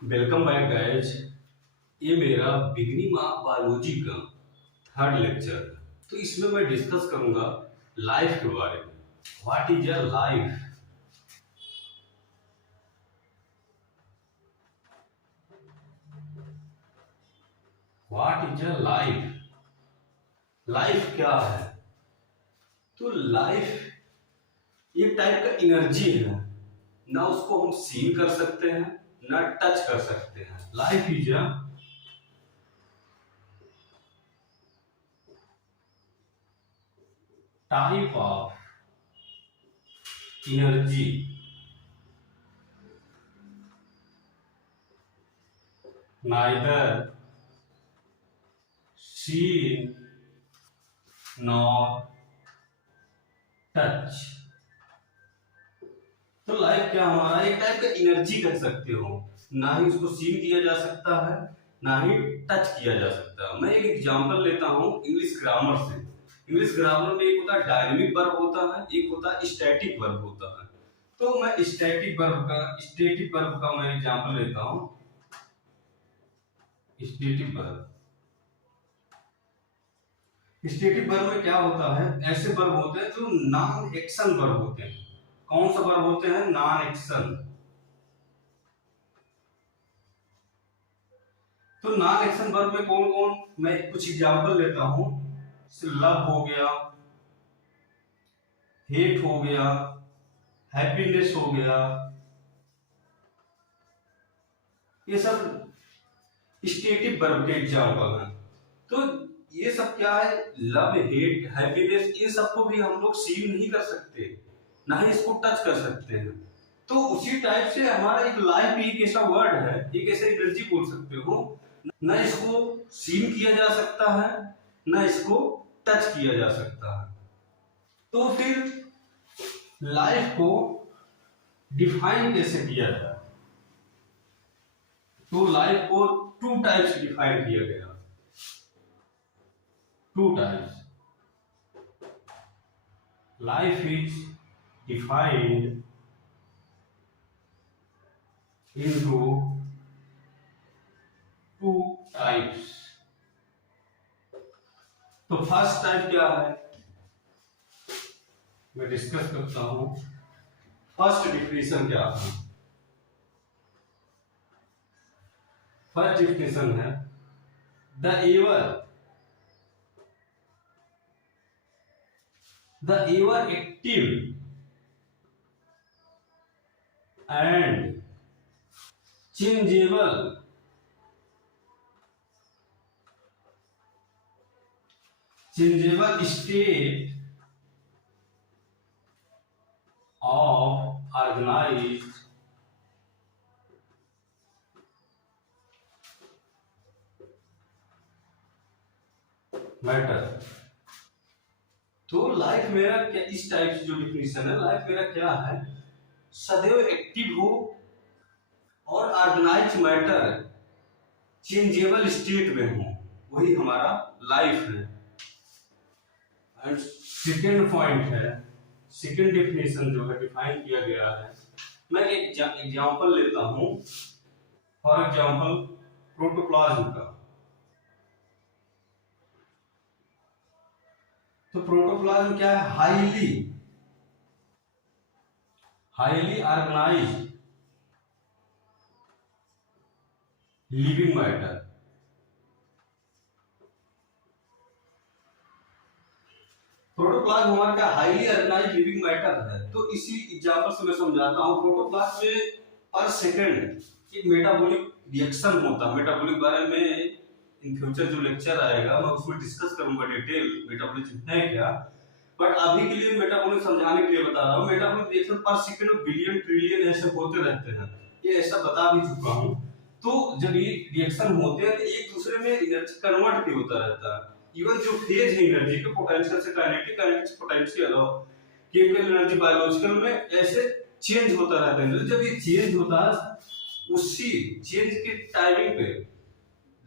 Welcome back guys. ये मेरा beginning biology का थर्ड लेक्चर है। तो इसमें मैं डिस्कस करूंगा लाइफ के बारे में। What is a life? What is a life? Life क्या है? तो लाइफ एक टाइप का एनर्जी है। ना उसको हम सीन कर सकते हैं, ना टच कर सकते हैं। Life is a type of energy neither seen nor touch। तो लाइफ क्या हमारा एक टाइप का एनर्जी कह सकते हो। ना ही उसको सीन किया जा सकता है, ना ही टच किया जा सकता है। मैं एक एग्जांपल लेता हूँ इंग्लिश ग्रामर से। इंग्लिश ग्रामर में एक होता है डायनेमिक वर्ब होता है, एक होता है स्टैटिक वर्ब होता है। तो मैं स्टैटिक वर्ब का मैं एग्जांपल लेता हूँ। स्टैटिक वर्ब स्टैटिक वर्ब में क्या होता है? ऐसे वर्ब होते हैं जो नॉन एक्शन वर्ब होते हैं। कौन सा वर्ब होते हैं? Non action. तो नॉन एक्शन वर्ब में कौन कौन, मैं कुछ एग्जांपल लेता हूं। लव हो गया, हेट हो गया, हैप्पीनेस हो गया, ये सब स्टेटिव वर्ब के एग्जांपल हैं। तो ये सब क्या है? लव, हेट, हैप्पीनेस, ये सबको भी हम लोग सीन नहीं कर सकते, ना ही इसको टच कर सकते हैं। तो उसी टाइप से हमारा एक लाइफ भी एक ऐसा वर्ड है, एक ऐसा एनर्जी बोल सकते हो। न इसको सीन किया जा सकता है, न इसको टच किया जा सकता है। तो फिर लाइफ को डिफाइन कैसे किया जाए? तो लाइफ को टू टाइप्स डिफाइन किया गया। Two types life is defined into two types. तो फर्स्ट टाइप क्या है, मैं डिस्कस करता हूं। फर्स्ट डिफिनेशन क्या है? फर्स्ट डिफिनेशन है the ever active and changeable state of organized matter. तो लाइफ मेरा क्या, इस टाइप से जो डिफिनेशन है, लाइफ मेरा क्या है? सदैव एक्टिव हो और ऑर्गेनाइज मैटर चेंजेबल स्टेट में हो, वही हमारा लाइफ है। एंड सेकेंड पॉइंट है, सेकेंड डिफिनेशन जो है डिफाइन किया गया है, मैं एक एग्जांपल लेता हूं। फॉर एग्जांपल प्रोटोप्लाज्म का। तो प्रोटोप्लाज्म क्या है? Highly organised living matter. Protoplasm हमारा क्या? हाईली ऑर्गेनाइज्ड लिविंग मैटर है। तो इसी एग्जांपल से मैं समझाता हूं। प्रोटोप्लाज्म में पर सेकंड एक मेटाबॉलिक रिएक्शन होता है। मेटाबॉलिक बारे में इन फ्यूचर जो लेक्चर आएगा मैं उसमें डिस्कस करूंगा डिटेल मेटाबॉलिज्म है क्या। बट अभी के लिए मेटाबॉलिज्म समझाने के लिए बता रहा हूँ। मेटाबॉलिक रिएक्शन पर सेकंड बिलियन ट्रिलियन ऐसे होते रहते हैं, ये ऐसा बता भी चुका हूँ। तो जब ये रिएक्शन होते हैं तो एक दूसरे में एनर्जी कन्वर्ट भी होता रहता है। इवन जो फेज है एनर्जी के, पोटेंशियल से काइनेटिक, काइनेटिक से पोटेंशियल, और केमिकल एनर्जी बायोलॉजिकल में ऐसे चेंज होता रहता है। जब ये चेंज होता है, उसी चेंज के टाइमिंग पे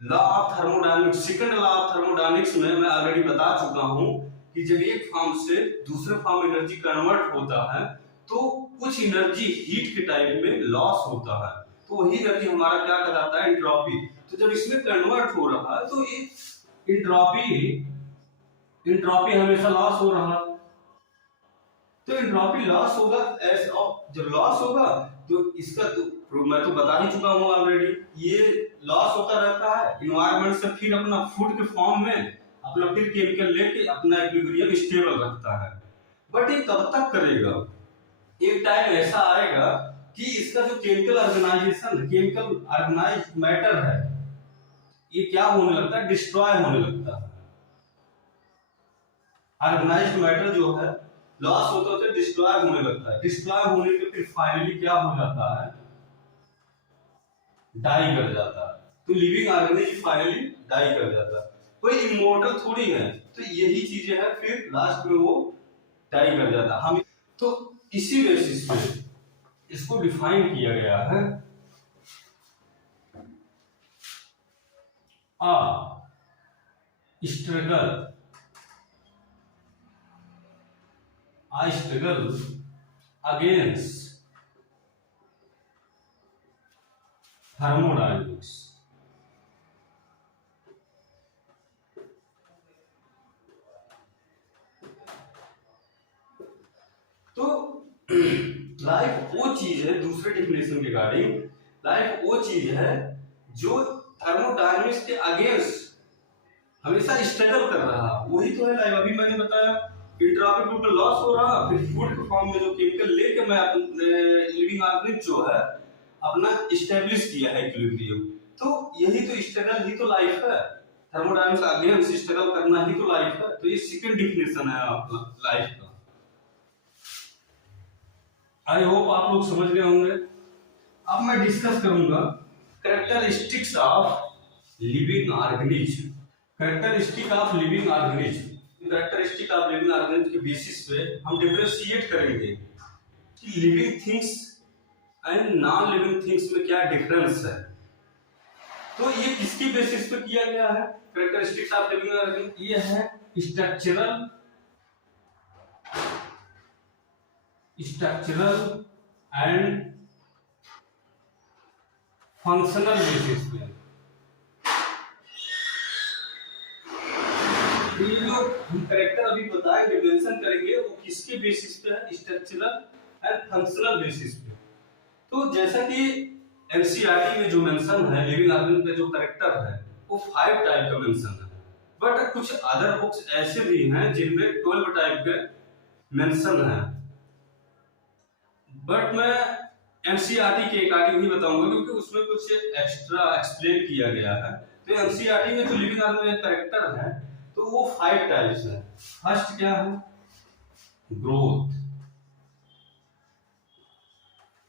law of thermodynamics, second law of thermodynamics में मैं ऑलरेडी बता चुका हूं कि जब एक फॉर्म से दूसरे फॉर्म में एनर्जी कन्वर्ट होता है तो कुछ एनर्जी हीट के टाइम में लॉस होता है। तो वही एनर्जी हमारा क्या कहलाता है, एंट्रोपी। तो जब इसमें कन्वर्ट हो रहा है तो ये एंट्रोपी एंट्रोपी हमेशा लॉस हो रहा है। तो एंट्रोपी लॉस होगा, ऐसे और जब लॉस होगा तो इसका तो मैं तो बता ही चुका हूं ऑलरेडी, ये लॉस होता रहता है इन्वायरमेंट से, फिर अपना फूड के फॉर्म में अपना फिर केमिकल लेके अपना इक्विलिब्रियम स्टेबल रखता है। बट ये कब तक करेगा, एक टाइम ऐसा आएगा कि इसका जो chemical organisation, chemical organise matter है, ये क्या होने लगता है, डिस्ट्रॉय होने लगता है। ऑर्गेनाइज्ड मैटर जो है लॉस होते होते डिस्ट्रॉय होने लगता है। डिस्ट्रॉय होने के फिर फाइनली क्या हो जाता है, डाई कर जाता है। तो लिविंग ऑर्गेनिज्म फाइनली डाई कर जाता है। कोई इमोर्टल थोड़ी है, तो यही चीजें हैं, फिर लास्ट में वो डाई कर जाता है। हम तो इसी बेसिस पे इसको डिफाइन किया गया है, I struggle against thermodynamics. तो लाइफ वो चीज है, दूसरे डेफिनेशन के रिगार्डिंग, लाइफ वो चीज है जो थर्मोडायनेमिक्स के अगेंस्ट हमेशा स्ट्रगल कर रहा, वही तो है लाइफ। अभी मैंने बताया इंट्रोपी टोटल लॉस हो रहा, फिर फूड के फॉर्म में जो केमिकल लेके मैं लिविंग ऑर्गेनिज्म जो है अपना स्टेब्लिश किया है इक्विलिब्रियम। तो यही तो स्ट्रगल ही तो लाइफ है, थर्मोडायनेमिक्स अगेंस्ट स्ट्रगल करना ही तो लाइफ है। तो ये सेकंड डेफिनेशन है आपका लाइफ का। आई होप आप लोग समझ गए होंगे। अब मैं डिस्कस करूंगा characteristics of living organism. Characteristic of living organism, characteristic of living organism के बेसिस पे हम डिफरेंशिएट करेंगे कि living things and non living things में क्या डिफरेंस है। तो ये किसकी बेसिस पे किया गया है कैरेक्टरिस्टिक्स ऑफ लिविंग ऑर्गेनिज्म, ये है स्ट्रक्चरल एंड फंक्शनल बेसिस पे। ये जो हम कैरेक्टर अभी बताएंगे, मेंशन करेंगे, वो किसके बेसिस पे है, स्ट्रक्चरल एंड फंक्शनल बेसिस पे। तो जैसा कि एनसीईआरटी में जो मेंशन है लिविंग ऑर्गेनिज्म का जो कैरेक्टर है वो 5 टाइप का मेंशन है। बट कुछ अदर बुक्स ऐसे भी हैं जिनमें 12 टाइप के मेंशन है। बट मैं एनसीईआरटी के अकॉर्डिंग ही बताऊंगा क्योंकि उसमें कुछ एक्स्ट्रा एक्सप्लेन किया गया है। तो एनसीईआरटी में जो लिविंग ऑर्गेनिज्म कैरेक्टर है तो वो 5 टाइप्स है। फर्स्ट क्या है, ग्रोथ।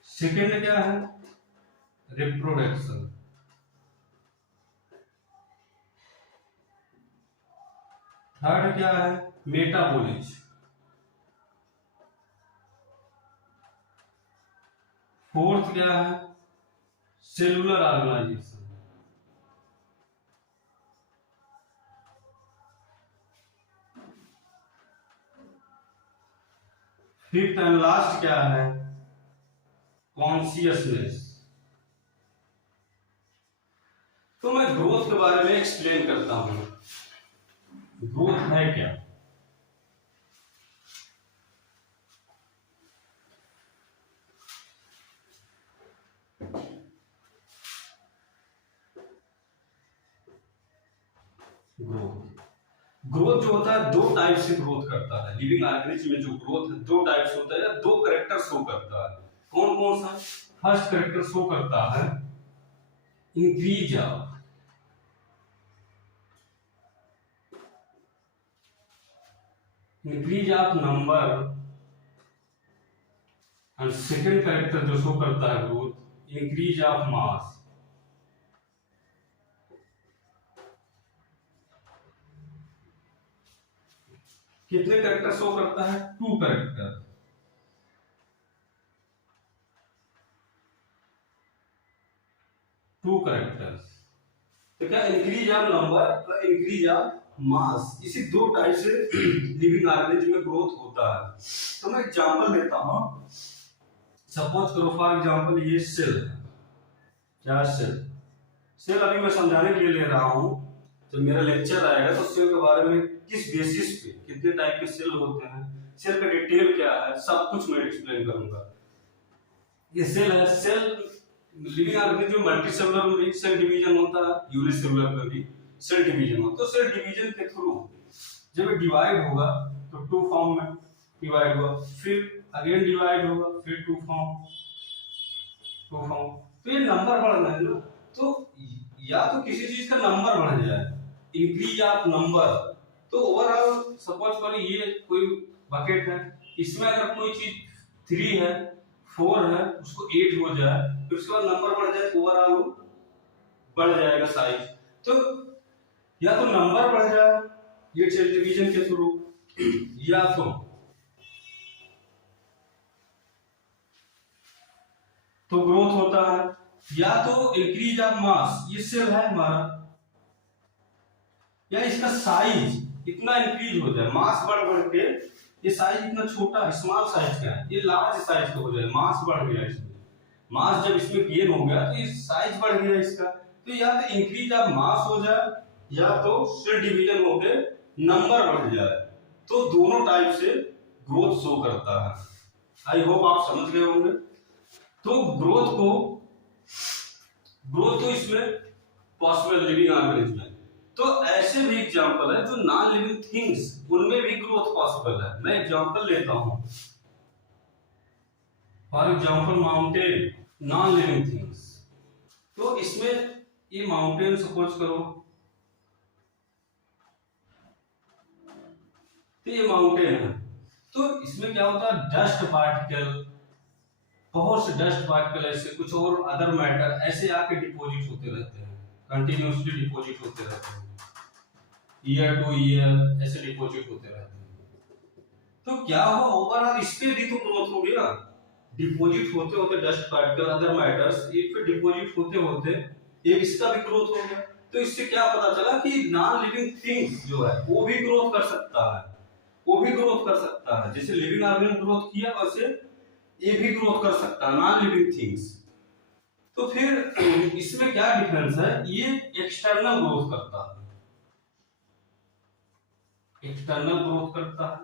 सेकेंड क्या है, रिप्रोडक्शन। थर्ड क्या है, मेटाबॉलिज्म। फोर्थ क्या है, cellular organisation. Fifth and last क्या है, कॉन्शियसनेस। तो मैं ग्रोथ के बारे में एक्सप्लेन करता हूं। ग्रोथ है क्या, ग्रोथ जो होता है 2 टाइप से ग्रोथ करता है। लिविंग ऑर्गेनिज्म में जो ग्रोथ है 2 टाइप से होता है, 2 कैरेक्टर शो करता है। कौन कौन सा, फर्स्ट कैरेक्टर शो करता है increase of number, and second character जो शो करता है ग्रोथ, इंक्रीज ऑफ मास। कितने कैरेक्टर शो करता है, 2 कैरेक्टर। तो क्या, increase of number, increase of mass, इसी 2 टाइप से लिविंग ऑर्गेनिज्म में ग्रोथ होता है। तो मैं एग्जांपल लेता हूं, सपोज करो फॉर एग्जांपल ये सेल है, क्या सेल? सेल अभी मैं समझाने के लिए ले रहा हूँ। जब मेरा लेक्चर आएगा तो सेल के बारे में किस बेसिस पे कितने टाइप के सेल होते हैं, सेल का डिटेल क्या है, सब कुछ मैं एक्सप्लेन करूंगा। ये सेल है। सेल लिविंग ऑर्गेनिज्म में मल्टी सेलुलर में भी सेल डिवीजन होता है, यूनिसेलुलर में भी सेल डिवीजन होता है। तो सेल डिवीजन के थ्रू जब ये डिवाइड होगा तो टू फॉर्म में डिवाइड होगा, फिर अगेन डिवाइड होगा, फिर टू फॉर्म। तो ये नंबर बढ़ना है ना, तो या तो किसी चीज का नंबर बढ़ जाए, इंक्रीज ऑफ नंबर। तो ओवरऑल सपोज करिए ये कोई बकेट है, इसमें अगर कोई चीज 3 है, 4 है, उसको 8 हो जाए, फिर उसके बाद नंबर बढ़ जाए, ओवरऑल बढ़ जाएगा साइज। तो या तो नंबर बढ़ जाए ये सेल डिवीजन के थ्रू, या तो ग्रोथ होता है, या तो इंक्रीज ऑफ मास, ये सेल है हमारा, या इसका साइज इतना इंक्रीज हो जाए, मास बढ़ बढ़ के ये साइज इतना छोटा स्मॉल साइज का है, ये लार्ज साइज का हो जाए, मास बढ़ गया इसमें, मास जब इसमें गेन हो गया तो ये साइज बढ़ गया इसका। तो या तो इंक्रीज ऑफ मास हो जाए, या तो सेल डिवीजन होके नंबर बढ़ जाए। तो दोनों टाइप से ग्रोथ शो करता है। आई होप आप समझ गए होंगे। तो ग्रोथ तो इसमें पॉसिबल लिविंग ऑर्गेनिज्म है। तो ऐसे भी एग्जांपल है जो नॉन लिविंग थिंग्स, उनमें भी ग्रोथ पॉसिबल है। मैं एग्जांपल लेता हूं, for example mountain, non living things. तो इसमें ये माउंटेन सपोज करो, तो ये माउंटेन है, तो इसमें क्या होता है, डस्ट पार्टिकल, बहुत से डस्ट पार्टिकल ऐसे कुछ और अदर मैटर ऐसे आके डिपॉजिट होते रहते हैं, कंटिन्यूसली डिपॉजिट होते रहते हैं, ईयर टू ईयर ऐसे डिपॉजिट होते रहते हैं। तो क्या हो, ओवरऑल इस पे भी तो ग्रोथ हो गया, डिपॉजिट होते होते डस्ट पार्टिकल अदर मैटर्स एक पे डिपॉजिट होते होते एक इसका भी ग्रोथ हो गया। तो इससे क्या पता चला कि नॉन लिविंग थिंग्स जो है वो भी ग्रोथ कर सकता है, वो भी ग्रोथ कर सकता है। जैसे लिविंग ऑर्गेनिज्म ग्रोथ किया वैसे ये भी ग्रोथ कर सकता है, नॉन लिविंग थिंग्स। तो फिर इसमें क्या डिफरेंस है, ये एक्सटर्नल ग्रोथ करता है, एक्सटर्नल ग्रोथ करता है,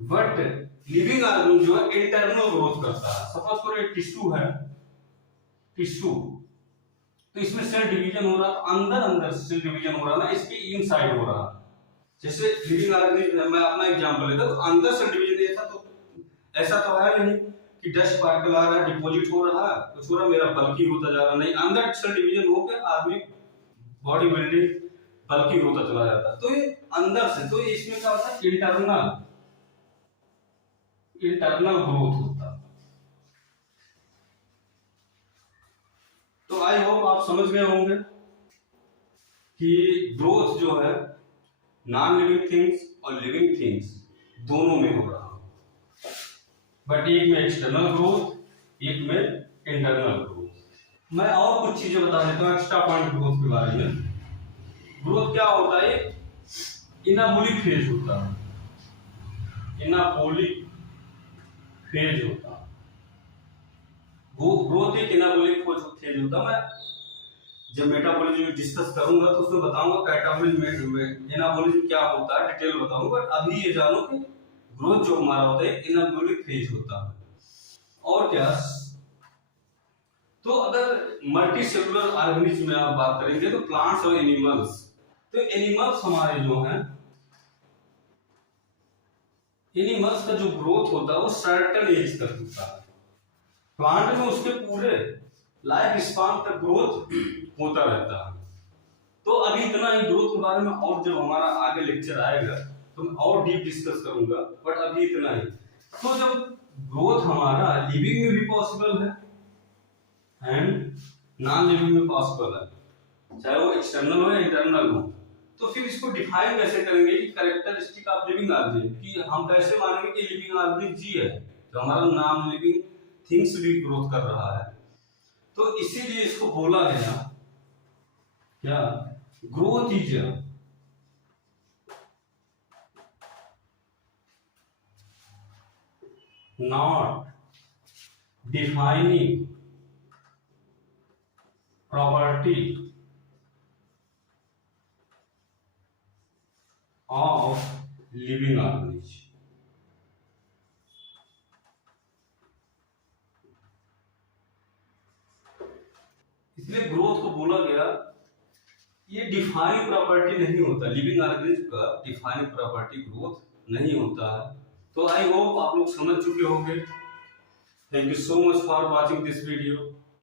बट लिविंग ऑर्गेनिज्म जो है इंटरनल ग्रोथ करता है। सपोज करो एक टिश्यू है, टिश्यू, तो इसमें सेल डिवीजन हो रहा, तो अंदर अंदर सेल डिवीजन हो रहा ना, इसके इनसाइड हो रहा। जैसे लिविंग ऑर्गेनिज्म, मैं अपना एग्जांपल लेता हूं, तो अंदर सेल डिवीजन ऐसा तो है नहीं कि डस्ट पार्टिकल आ रहा है, डिपॉजिट हो रहा है, कुछ हो रहा, मेरा बल्कि होता जा रहा, नहीं, अंदर सेल डिवीजन होकर आदमी बॉडी बिल्डिंग बल्कि होता चला जाता है। तो ये अंदर से, तो इसमें क्या होता है, इंटरनल ग्रोथ होता है। तो आई होप आप समझ गए होंगे कि ग्रोथ जो है नॉन लिविंग थिंग्स और लिविंग थिंग्स दोनों में हो रहा है, बट एक में एक्सटर्नल ग्रोथ, एक में इंटरनल ग्रोथ। मैं और कुछ चीजें बता देता हूँ एक्स्ट्रा पॉइंट ग्रोथ के बारे में। ग्रोथ क्या होता है, एनाबॉलिक फेज होता है, एनाबॉलिक फेज होता है, ग्रोथ एक एनाबॉलिक फेज होता है। मैं जब मेटाबॉलिज्म डिस्कस करूंगा तो उसमें बताऊंगा कैटाबॉलिज्म में एनाबॉलिज्म क्या होता है, डिटेल बताऊंगा। बट अभी ये जानो कि ग्रोथ जो हमारा होता है एनाबॉलिक फेज होता है। और क्या, तो अगर मल्टी सेलुलर ऑर्गेनिज्म में आप बात करेंगे तो प्लांट्स और एनिमल्स, तो एनिमल्स हमारे जो हैं, एनिमल्स का जो ग्रोथ होता है वो सर्टेन एज तक होता है। प्लांट में उसके पूरे लाइफ स्पान तक ग्रोथ होता रहता है। तो अभी इतना ही ग्रोथ के बारे में, और जब हमारा आगे लेक्चर आएगा तो मैं और डीप डिस्कस करूंगा, बट अभी इतना ही। तो जब ग्रोथ हमारा लिविंग में भी पॉसिबल है एंड नॉन लिविंग में पॉसिबल है, चाहे वो एक्सटर्नल हो या इंटरनल हो, तो फिर इसको डिफाइन कैसे करेंगे कि कैरेक्टरिस्टिक ऑफ लिविंग ऑर्गेनिज्म, कि हम कैसे मानेंगे कि लिविंग ऑर्गेनिज्म जी है, जो हमारा नॉन लिविंग थिंग्स भी ग्रोथ कर रहा है। तो इसीलिए इसको बोला गया क्या, growth is not defining property of living organism. इसलिए ग्रोथ को बोला गया, ये डिफाइन प्रॉपर्टी नहीं होता, लिविंग ऑर्गेनिज्म का डिफाइन प्रॉपर्टी ग्रोथ नहीं होता है। तो आई होप आप लोग समझ चुके होंगे। Thank you so much for watching this video.